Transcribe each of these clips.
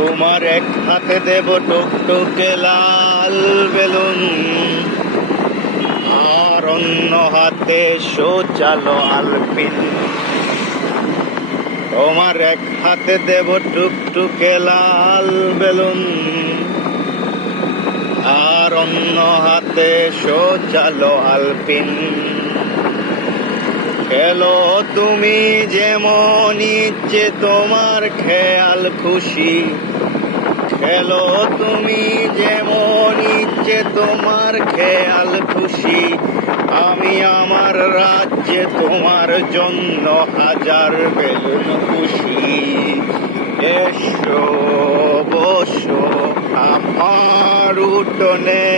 তোমার এক হাতে দেব টুকটুকে লাল বেলুন, আর অন্য হাতে সোচালো আলপিন। তোমার এক হাতে দেব টুকটুকে লাল বেলুন, আর অন্য হাতে সোচালো আলপিন। খেলো তুমি যেমন ইচ্ছে তোমার খেয়াল খুশি, খেলো তুমি যেমন ইচ্ছে তোমার খেয়াল খুশি। আমি আমার রাজ্যে তোমার জন্য হাজার বেলুন খুশি। এসো বসো আমার উঠোনে,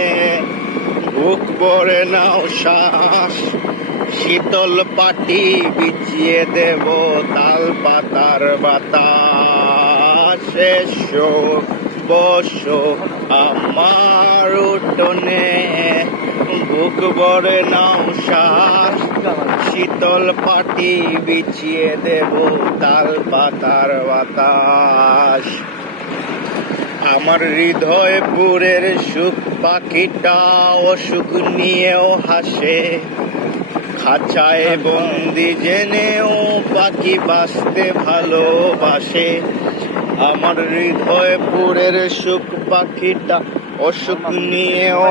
বুক ভরে নাও শ্বাস, শীতল পাটি বিছিয়ে দেব তাল পাতার বাতাস। এসো বসো আমার উঠোনে, বুক ভরে নাও শ্বাস, শীতল পাটি বিছিয়ে দেব তাল পাতার বাতাস। আমার হৃদয় পুরের সুখ পাখিটা অসুখ নিয়েও হাসে, খাঁচায় বন্দি জেনেও পাখি বাঁচতে ভালোবাসে। আমার হৃদয় পুরের সুখ পাখিটা অসুখ নিয়েও